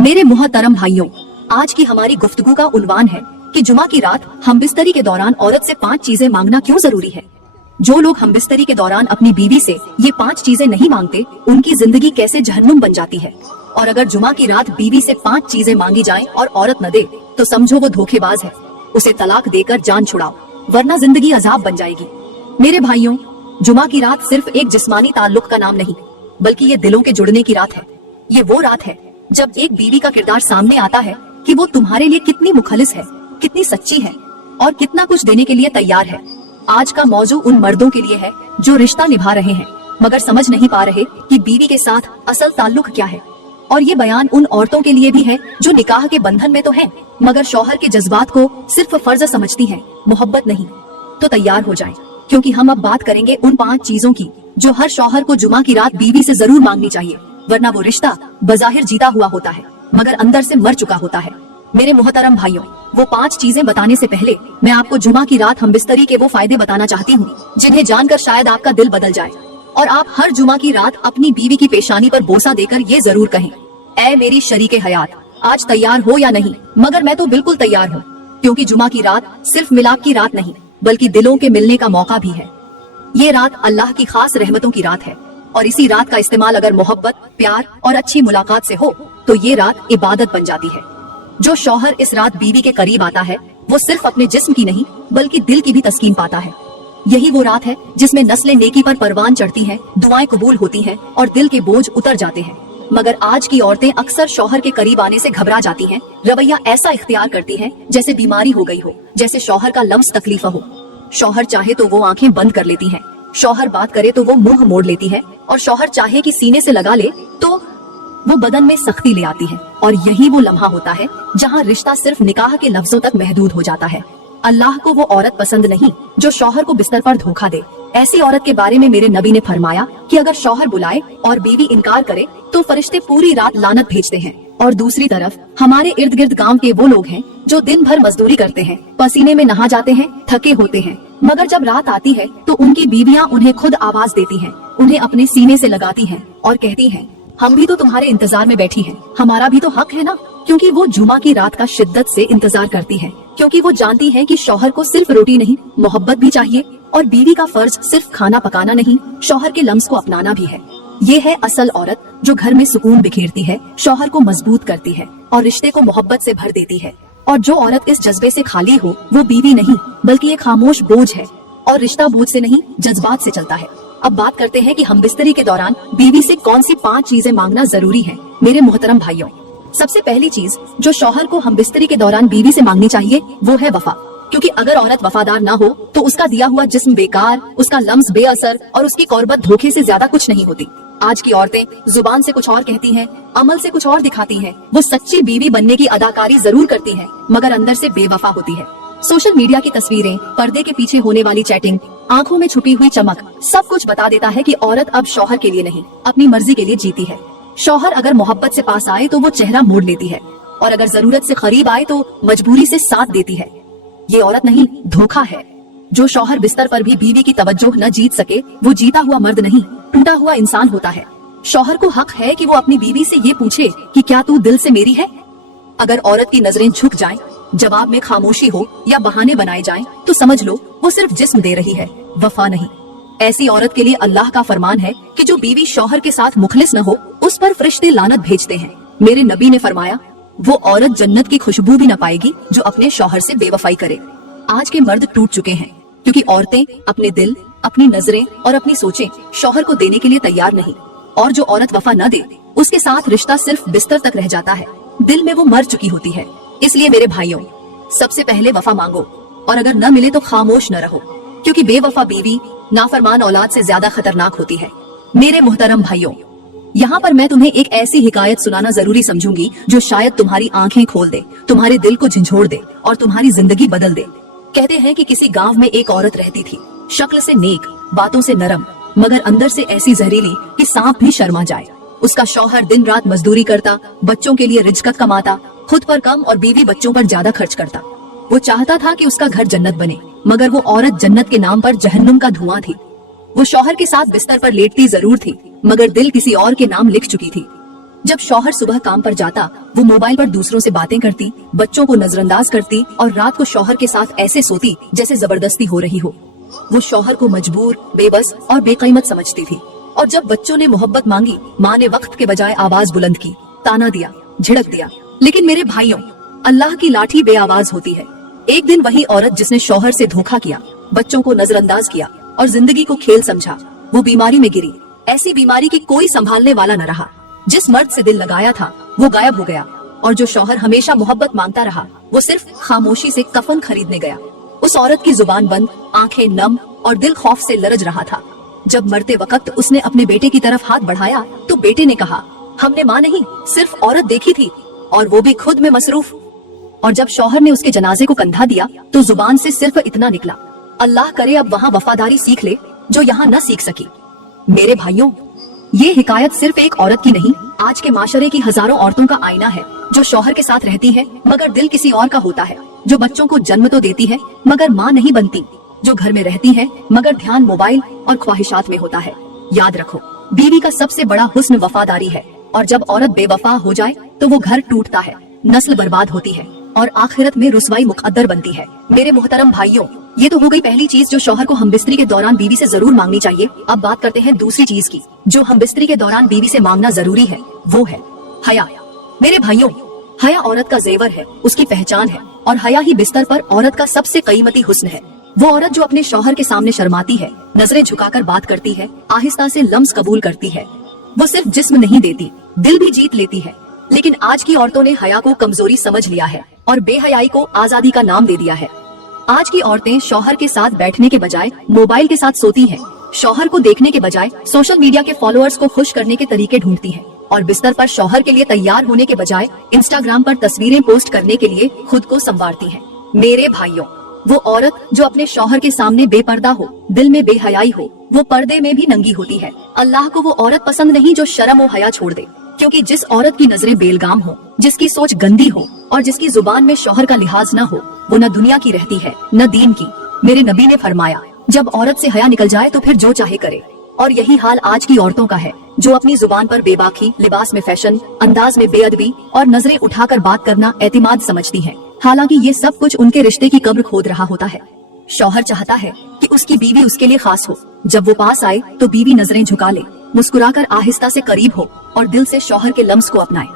मेरे मुहतरम भाइयों, आज की हमारी गुफ्तगू का उन्वान है कि जुमा की रात हमबिस्तरी के दौरान औरत से 5 चीजें मांगना क्यों जरूरी है। जो लोग हमबिस्तरी के दौरान अपनी बीवी से ये 5 चीजें नहीं मांगते, उनकी जिंदगी कैसे जहन्नुम बन जाती है। और अगर जुमा की रात बीवी से 5 चीजें मांगी जाएं और औरत न दे तो समझो वो धोखेबाज है। उसे तलाक देकर जान छुड़ाओ, वरना जिंदगी अजाब बन जाएगी। मेरे भाइयों, जुमा की रात सिर्फ एक जिस्मानी ताल्लुक का नाम नहीं, बल्कि ये दिलों के जुड़ने की रात है। ये वो रात है जब एक बीवी का किरदार सामने आता है कि वो तुम्हारे लिए कितनी मुखलिस है, कितनी सच्ची है और कितना कुछ देने के लिए तैयार है। आज का मौजू उन मर्दों के लिए है जो रिश्ता निभा रहे हैं मगर समझ नहीं पा रहे कि बीवी के साथ असल ताल्लुक क्या है। और ये बयान उन औरतों के लिए भी है जो निकाह के बंधन में तो हैं, मगर शौहर के जज्बात को सिर्फ फर्ज समझती हैं, मोहब्बत नहीं। तो तैयार हो जाएं, क्योंकि हम अब बात करेंगे उन 5 चीजों की जो हर शौहर को जुमा की रात बीवी से जरूर मांगनी चाहिए, वरना वो रिश्ता बज़ाहिर जीता हुआ होता है मगर अंदर से मर चुका होता है। मेरे मुहतरम भाइयों, वो 5 चीजें बताने से पहले मैं आपको जुमा की रात हमबिस्तरी के वो फायदे बताना चाहती हूँ जिन्हें जानकर शायद आपका दिल बदल जाए और आप हर जुमा की रात अपनी बीवी की पेशानी पर बोसा देकर ये जरूर कहें, ऐ मेरी शरीके हयात, आज तैयार हो या नहीं? मगर मैं तो बिल्कुल तैयार हूँ, क्योंकि जुमा की रात सिर्फ मिलाप की रात नहीं बल्कि दिलों के मिलने का मौका भी है। ये रात अल्लाह की खास रहमतों की रात है और इसी रात का इस्तेमाल अगर मोहब्बत, प्यार और अच्छी मुलाकात से हो तो ये रात इबादत बन जाती है। जो शौहर इस रात बीवी के करीब आता है वो सिर्फ अपने जिस्म की नहीं बल्कि दिल की भी तस्कीन पाता है। यही वो रात है जिसमें नस्लें नेकी पर परवान चढ़ती हैं, दुआएं कबूल होती हैं और दिल के बोझ उतर जाते हैं। मगर आज की औरतें अक्सर शौहर के करीब आने से घबरा जाती हैं, रवैया ऐसा इख्तियार करती हैं जैसे बीमारी हो गई हो, जैसे शौहर का लम्स तकलीफ हो। शौहर चाहे तो वो आंखें बंद कर लेती हैं, शौहर बात करे तो वो मुंह मोड़ लेती है और शौहर चाहे कि सीने से लगा ले तो वो बदन में सख्ती ले आती है। और यही वो लम्हा होता है जहाँ रिश्ता सिर्फ निकाह के लफ्जों तक महदूद हो जाता है। अल्लाह को वो औरत पसंद नहीं जो शौहर को बिस्तर पर धोखा दे। ऐसी औरत के बारे में मेरे नबी ने फरमाया कि अगर शौहर बुलाए और बीवी इनकार करे तो फरिश्ते पूरी रात लानत भेजते हैं। और दूसरी तरफ हमारे इर्द गिर्द गांव के वो लोग हैं जो दिन भर मजदूरी करते हैं, पसीने में नहा जाते हैं, थके होते हैं, मगर जब रात आती है तो उनकी बीवियां उन्हें खुद आवाज देती हैं, उन्हें अपने सीने से लगाती हैं और कहती हैं, हम भी तो तुम्हारे इंतजार में बैठी हैं, हमारा भी तो हक है ना। क्योंकि वो जुमा की रात का शिद्दत से इंतजार करती है, क्योंकि वो जानती है कि शौहर को सिर्फ रोटी नहीं मोहब्बत भी चाहिए और बीवी का फर्ज सिर्फ खाना पकाना नहीं, शौहर के लम्स को अपनाना भी है। ये है असल औरत जो घर में सुकून बिखेरती है, शौहर को मजबूत करती है और रिश्ते को मोहब्बत से भर देती है। और जो औरत इस जज्बे से खाली हो वो बीवी नहीं बल्कि एक खामोश बोझ है, और रिश्ता बोझ से नहीं जज्बात से चलता है। अब बात करते हैं कि हमबिस्तरी के दौरान बीवी से कौन सी 5 चीजें मांगना जरूरी है। मेरे मुहतरम भाइयों, सबसे पहली चीज जो शौहर को हमबिस्तरी के दौरान बीवी से मांगनी चाहिए वो है वफा। क्योंकि अगर औरत वफादार ना हो तो उसका दिया हुआ जिस्म बेकार, उसका लम्स बेअसर और उसकी कौरबत धोखे से ज्यादा कुछ नहीं होती। आज की औरतें जुबान से कुछ और कहती हैं, अमल से कुछ और दिखाती हैं। वो सच्ची बीवी बनने की अदाकारी जरूर करती हैं, मगर अंदर से बेवफा होती है। सोशल मीडिया की तस्वीरें, पर्दे के पीछे होने वाली चैटिंग, आंखों में छुपी हुई चमक, सब कुछ बता देता है कि औरत अब शौहर के लिए नहीं अपनी मर्जी के लिए जीती है। शौहर अगर मोहब्बत से पास आए तो वो चेहरा मोड़ लेती है और अगर जरूरत से करीब आए तो मजबूरी से साथ देती है। ये औरत नहीं, धोखा है। जो शौहर बिस्तर पर भी बीवी की तवज्जो न जीत सके वो जीता हुआ मर्द नहीं, टूटा हुआ इंसान होता है। शौहर को हक है कि वो अपनी बीवी से ये पूछे कि क्या तू दिल से मेरी है। अगर औरत की नजरें झुक जाएं, जवाब में खामोशी हो या बहाने बनाए जाएं, तो समझ लो वो सिर्फ जिस्म दे रही है, वफा नहीं। ऐसी औरत के लिए अल्लाह का फरमान है कि जो बीवी शौहर के साथ मुखलिस न हो उस पर फरिश्ते लानत भेजते हैं। मेरे नबी ने फरमाया, वो औरत जन्नत की खुशबू भी न पाएगी जो अपने शौहर से बेवफाई करे। आज के मर्द टूट चुके हैं क्योंकि औरतें अपने दिल, अपनी नजरें और अपनी सोचें शौहर को देने के लिए तैयार नहीं। और जो औरत वफा न दे उसके साथ रिश्ता सिर्फ बिस्तर तक रह जाता है, दिल में वो मर चुकी होती है। इसलिए मेरे भाइयों, सबसे पहले वफा मांगो और अगर न मिले तो खामोश न रहो, क्योंकि बेवफा बीवी नाफरमान औलाद से ज्यादा खतरनाक होती है। मेरे मुहतरम भाइयों, यहाँ पर मैं तुम्हें एक ऐसी हिकायत सुनाना जरूरी समझूंगी जो शायद तुम्हारी आंखें खोल दे, तुम्हारे दिल को झंझोड़ दे और तुम्हारी जिंदगी बदल दे। कहते हैं कि किसी गांव में एक औरत रहती थी, शक्ल से नेक, बातों से नरम, मगर अंदर से ऐसी जहरीली कि सांप भी शर्मा जाए। उसका शौहर दिन रात मजदूरी करता, बच्चों के लिए रिज़्क़ कमाता, खुद पर कम और बीवी बच्चों पर ज्यादा खर्च करता। वो चाहता था कि उसका घर जन्नत बने, मगर वो औरत जन्नत के नाम पर जहन्नुम का धुआं थी। वो शौहर के साथ बिस्तर पर लेटती जरूर थी, मगर दिल किसी और के नाम लिख चुकी थी। जब शौहर सुबह काम पर जाता, वो मोबाइल पर दूसरों से बातें करती, बच्चों को नजरअंदाज करती और रात को शौहर के साथ ऐसे सोती जैसे जबरदस्ती हो रही हो। वो शौहर को मजबूर, बेबस और बेकीमत समझती थी। और जब बच्चों ने मोहब्बत मांगी, माँ ने वक्त के बजाय आवाज बुलंद की, ताना दिया, झिड़क दिया। लेकिन मेरे भाइयों, अल्लाह की लाठी बेआवाज होती है। एक दिन वही औरत जिसने शौहर से धोखा किया, बच्चों को नजरअंदाज किया और जिंदगी को खेल समझा, वो बीमारी में गिरी। ऐसी बीमारी की कोई संभालने वाला न रहा। जिस मर्द से दिल लगाया था वो गायब हो गया, और जो शौहर हमेशा मोहब्बत मांगता रहा, वो सिर्फ खामोशी से कफन खरीदने गया। उस औरत की जुबान बंद, आंखें नम और दिल खौफ से लरज रहा था। जब मरते वक्त उसने अपने बेटे की तरफ हाथ बढ़ाया तो बेटे ने कहा, हमने माँ नहीं, सिर्फ औरत देखी थी, और वो भी खुद में मसरूफ। और जब शौहर ने उसके जनाजे को कंधा दिया तो जुबान से सिर्फ इतना निकला, अल्लाह करे अब वहाँ वफादारी सीख ले जो यहाँ न सीख सकी। मेरे भाइयों, ये हिकायत सिर्फ एक औरत की नहीं, आज के माशरे की हजारों औरतों का आईना है, जो शौहर के साथ रहती है मगर दिल किसी और का होता है, जो बच्चों को जन्म तो देती है मगर माँ नहीं बनती, जो घर में रहती है मगर ध्यान मोबाइल और ख्वाहिशात में होता है। याद रखो, बीवी का सबसे बड़ा हुस्न वफादारी है, और जब औरत बेवफा हो जाए तो वो घर टूटता है, नस्ल बर्बाद होती है और आखिरत में रुसवाई मुकद्दर बनती है। मेरे मोहतरम भाइयों, ये तो हो गई पहली चीज जो शौहर को हमबिस्तरी के दौरान बीवी से जरूर मांगनी चाहिए। अब बात करते हैं दूसरी चीज की, जो हमबिस्तरी के दौरान बीवी से मांगना जरूरी है, वो है हया। मेरे भाइयों, हया औरत का जेवर है, उसकी पहचान है, और हया ही बिस्तर पर औरत का सबसे कीमती हुस्न है। वो औरत जो अपने शौहर के सामने शर्माती है, नजरें झुकाकर बात करती है, आहिस्ता से लम्स कबूल करती है। वो सिर्फ जिस्म नहीं देती, दिल भी जीत लेती है। लेकिन आज की औरतों ने हया को कमजोरी समझ लिया है और बेहयाई को आजादी का नाम दे दिया है। आज की औरतें शौहर के साथ बैठने के बजाय मोबाइल के साथ सोती हैं, शौहर को देखने के बजाय सोशल मीडिया के फॉलोअर्स को खुश करने के तरीके ढूंढती हैं, और बिस्तर पर शौहर के लिए तैयार होने के बजाय इंस्टाग्राम पर तस्वीरें पोस्ट करने के लिए खुद को संवारती हैं। मेरे भाइयों, वो औरत जो अपने शौहर के सामने बेपर्दा हो, दिल में बेहयाई हो, वो पर्दे में भी नंगी होती है। अल्लाह को वो औरत पसंद नहीं जो शर्म और हया छोड़ दे, क्योंकि जिस औरत की नजरें बेलगाम हो, जिसकी सोच गंदी हो और जिसकी जुबान में शौहर का लिहाज न हो, वो न दुनिया की रहती है न दीन की। मेरे नबी ने फरमाया, जब औरत से हया निकल जाए तो फिर जो चाहे करे। और यही हाल आज की औरतों का है, जो अपनी जुबान पर बेबाकी, लिबास में फैशन, अंदाज में बेअदबी और नजरें उठाकर बात करना एतिमाद समझती हैं। हालांकि ये सब कुछ उनके रिश्ते की कब्र खोद रहा होता है। शौहर चाहता है कि उसकी बीवी उसके लिए खास हो। जब वो पास आए तो बीवी नजरें झुका ले, मुस्कुराकर आहिस्ता से करीब हो और दिल से शौहर के लम्स को अपनाए,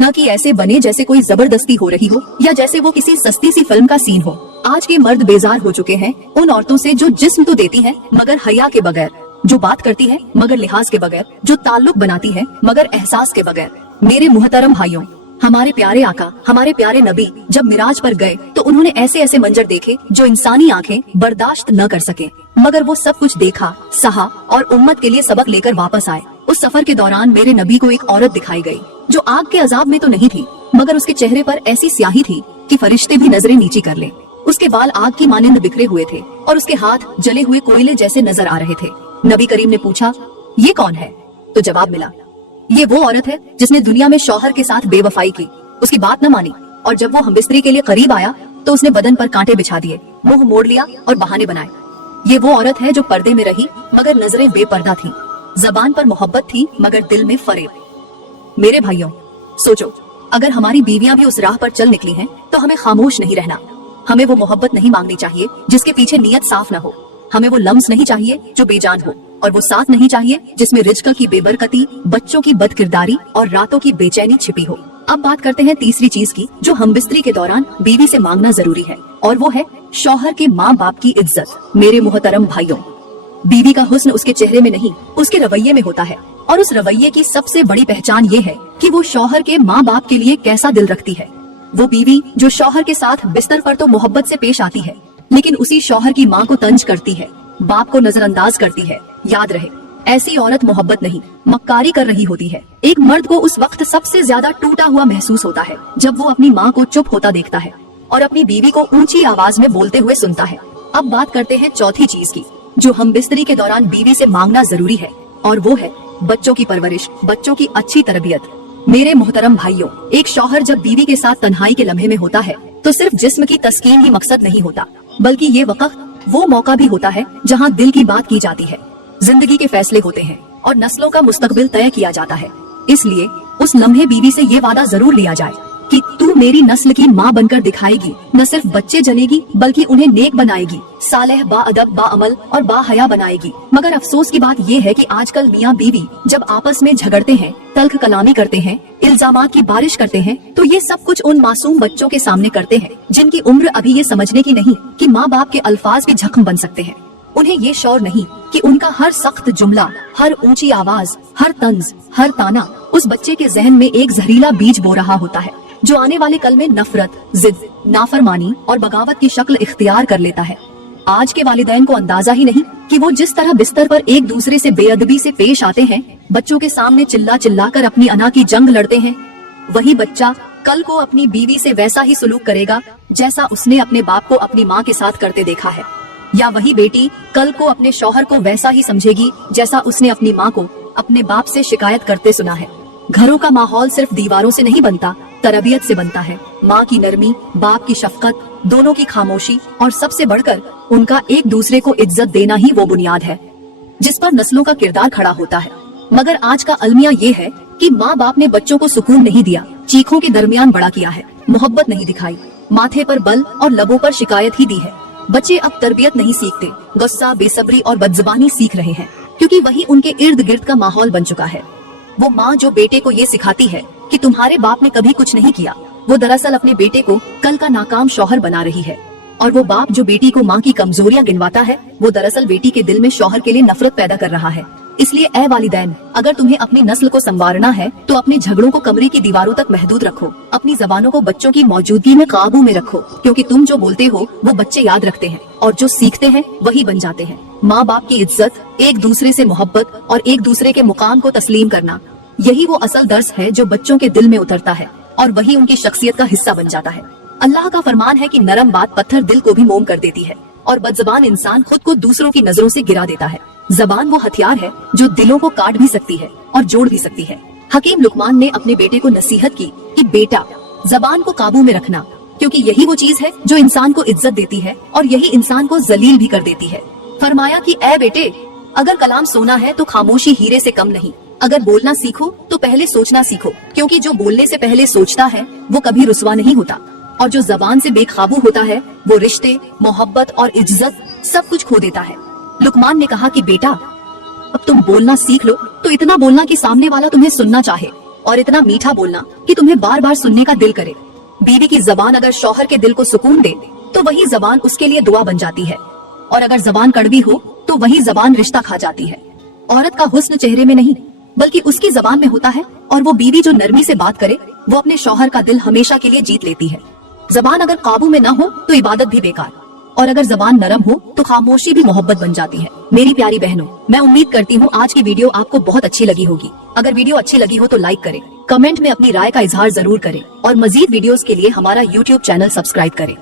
न कि ऐसे बने जैसे कोई जबरदस्ती हो रही हो या जैसे वो किसी सस्ती सी फिल्म का सीन हो। आज के मर्द बेजार हो चुके हैं उन औरतों से जो जिस्म तो देती हैं मगर हया के बगैर, जो बात करती है मगर लिहाज के बगैर, जो ताल्लुक बनाती है मगर एहसास के बगैर। मेरे मुहतरम भाइयों, हमारे प्यारे आका, हमारे प्यारे नबी जब मिराज पर गए तो उन्होंने ऐसे ऐसे मंजर देखे जो इंसानी आंखें बर्दाश्त न कर सके, मगर वो सब कुछ देखा, सहा और उम्मत के लिए सबक लेकर वापस आए। उस सफर के दौरान मेरे नबी को एक औरत दिखाई गई जो आग के अजाब में तो नहीं थी, मगर उसके चेहरे पर ऐसी स्याही थी कि फरिश्ते भी नजरें नीची कर ले। उसके बाल आग की मानिंद बिखरे हुए थे और उसके हाथ जले हुए कोयले जैसे नजर आ रहे थे। नबी करीम ने पूछा, ये कौन है? तो जवाब मिला, ये वो औरत है जिसने दुनिया में शौहर के साथ बेवफाई की, उसकी बात न मानी, और जब वो हमबिस्तरी के लिए करीब आया तो उसने बदन पर कांटे बिछा दिए, मुंह मोड़ लिया और बहाने बनाए। ये वो औरत है जो पर्दे में रही मगर नजरें बेपर्दा थी, जबान पर मोहब्बत थी मगर दिल में फरेब। मेरे भाइयों, सोचो, अगर हमारी बीवियां भी उस राह पर चल निकली हैं तो हमें खामोश नहीं रहना। हमें वो मोहब्बत नहीं मांगनी चाहिए जिसके पीछे नीयत साफ न हो। हमें वो लम्स नहीं चाहिए जो बेजान हो, और वो साथ नहीं चाहिए जिसमें रिज्क की बेबरकती, बच्चों की बदकिरदारी और रातों की बेचैनी छिपी हो। अब बात करते हैं तीसरी चीज की जो हमबिस्तरी के दौरान बीवी से मांगना जरूरी है, और वो है शौहर के माँ बाप की इज्जत। मेरे मुहतरम भाइयों, बीवी का हुस्न उसके चेहरे में नहीं, उसके रवैये में होता है, और उस रवैये की सबसे बड़ी पहचान ये है कि वो शौहर के माँ बाप के लिए कैसा दिल रखती है। वो बीवी जो शौहर के साथ बिस्तर पर तो मोहब्बत से पेश आती है, लेकिन उसी शौहर की माँ को तंज करती है, बाप को नजरअंदाज करती है। याद रहे, ऐसी औरत मोहब्बत नहीं, मक्कारी कर रही होती है। एक मर्द को उस वक्त सबसे ज्यादा टूटा हुआ महसूस होता है जब वो अपनी माँ को चुप होता देखता है और अपनी बीवी को ऊंची आवाज में बोलते हुए सुनता है। अब बात करते हैं चौथी चीज की जो हमबिस्तरी के दौरान बीवी से मांगना जरूरी है, और वो है बच्चों की परवरिश, बच्चों की अच्छी तरबियत। मेरे मोहतरम भाइयों, एक शौहर जब बीवी के साथ तन्हाई के लम्हे में होता है तो सिर्फ जिस्म की तस्कीन ही मकसद नहीं होता, बल्कि ये वक्त वो मौका भी होता है जहाँ दिल की बात की जाती है, जिंदगी के फैसले होते हैं और नस्लों का मुस्तकबिल तय किया जाता है। इसलिए उस लम्हे बीवी से ये वादा जरूर लिया जाए कि तू मेरी नस्ल की माँ बनकर दिखाएगी, न सिर्फ बच्चे जनेगी बल्कि उन्हें नेक बनाएगी, सालेह, बाअदब, बाअमल और बाहया बनाएगी। मगर अफसोस की बात ये है कि आजकल मियाँ बीवी जब आपस में झगड़ते हैं, तल्ख कलामी करते हैं, इल्जामात की बारिश करते हैं, तो ये सब कुछ उन मासूम बच्चों के सामने करते हैं जिनकी उम्र अभी ये समझने की नहीं कि माँ बाप के अल्फाज भी जख्म बन सकते हैं। उन्हें ये शौर नहीं कि उनका हर सख्त जुमला, हर ऊंची आवाज, हर तंज, हर ताना उस बच्चे के जहन में एक जहरीला बीज बो रहा होता है जो आने वाले कल में नफरत, जिद, नाफरमानी और बगावत की शक्ल इख्तियार कर लेता है। आज के वालिदैन को अंदाजा ही नहीं कि वो जिस तरह बिस्तर पर एक दूसरे से बेअदबी से पेश आते हैं, बच्चों के सामने चिल्ला चिल्ला कर अपनी अना की जंग लड़ते हैं, वही बच्चा कल को अपनी बीवी से वैसा ही सुलूक करेगा जैसा उसने अपने बाप को अपनी माँ के साथ करते देखा है। या वही बेटी कल को अपने शौहर को वैसा ही समझेगी जैसा उसने अपनी माँ को अपने बाप से शिकायत करते सुना है। घरों का माहौल सिर्फ दीवारों से नहीं बनता, तरबियत से बनता है। माँ की नरमी, बाप की शफकत, दोनों की खामोशी और सबसे बढ़कर उनका एक दूसरे को इज्जत देना ही वो बुनियाद है जिस पर नस्लों का किरदार खड़ा होता है। मगर आज का अलमिया ये है कि माँ बाप ने बच्चों को सुकून नहीं दिया, चीखों के दरमियान बड़ा किया है, मोहब्बत नहीं दिखाई, माथे पर बल और लबों पर शिकायत ही दी है। बच्चे अब तरबियत नहीं सीखते, गुस्सा, बेसब्री और बदजुबानी सीख रहे हैं क्योंकि वही उनके इर्द गिर्द का माहौल बन चुका है। वो माँ जो बेटे को ये सिखाती है कि तुम्हारे बाप ने कभी कुछ नहीं किया, वो दरअसल अपने बेटे को कल का नाकाम शौहर बना रही है। और वो बाप जो बेटी को माँ की कमजोरियां गिनवाता है, वो दरअसल बेटी के दिल में शौहर के लिए नफरत पैदा कर रहा है। इसलिए ए वालिदैन, अगर तुम्हें अपनी नस्ल को संवारना है तो अपने झगड़ों को कमरे की दीवारों तक महदूद रखो, अपनी जबानों को बच्चों की मौजूदगी में काबू में रखो, क्योंकि तुम जो बोलते हो वो बच्चे याद रखते हैं और जो सीखते हैं वही बन जाते हैं। माँ बाप की इज्जत, एक दूसरे से मोहब्बत और एक दूसरे के मुकाम को तस्लीम करना, यही वो असल दर्स है जो बच्चों के दिल में उतरता है और वही उनकी शख्सियत का हिस्सा बन जाता है। अल्लाह का फरमान है कि नरम बात पत्थर दिल को भी मोम कर देती है और बदजबान इंसान खुद को दूसरों की नजरों से गिरा देता है। जबान वो हथियार है जो दिलों को काट भी सकती है और जोड़ भी सकती है। हकीम लुकमान ने अपने बेटे को नसीहत की कि बेटा, जबान को काबू में रखना, क्योंकि यही वो चीज है जो इंसान को इज्जत देती है और यही इंसान को जलील भी कर देती है। फरमाया कि ए बेटे, अगर कलाम सोना है तो खामोशी हीरे से कम नहीं। अगर बोलना सीखो तो पहले सोचना सीखो, क्योंकि जो बोलने से पहले सोचता है वो कभी रुसवा नहीं होता और जो जबान से बेकाबू होता है वो रिश्ते, मोहब्बत और इज्जत सब कुछ खो देता है। लुकमान ने कहा कि बेटा, अब तुम बोलना सीख लो, तो इतना बोलना कि सामने वाला तुम्हें सुनना चाहे और इतना मीठा बोलना कि तुम्हें बार बार सुनने का दिल करे। बीवी की जबान अगर शौहर के दिल को सुकून दे तो वही जबान उसके लिए दुआ बन जाती है, और अगर जबान कड़वी हो तो वही जबान रिश्ता खा जाती है। औरत का हुस्न चेहरे में नहीं बल्कि उसकी जबान में होता है, और वो बीवी जो नरमी से बात करे वो अपने शौहर का दिल हमेशा के लिए जीत लेती है। जबान अगर काबू में न हो तो इबादत भी बेकार, और अगर जबान नरम हो तो खामोशी भी मोहब्बत बन जाती है। मेरी प्यारी बहनों, मैं उम्मीद करती हूँ आज की वीडियो आपको बहुत अच्छी लगी होगी। अगर वीडियो अच्छी लगी हो तो लाइक करें, कमेंट में अपनी राय का इजहार जरूर करें और मजीद वीडियोस के लिए हमारा YouTube चैनल सब्सक्राइब करें।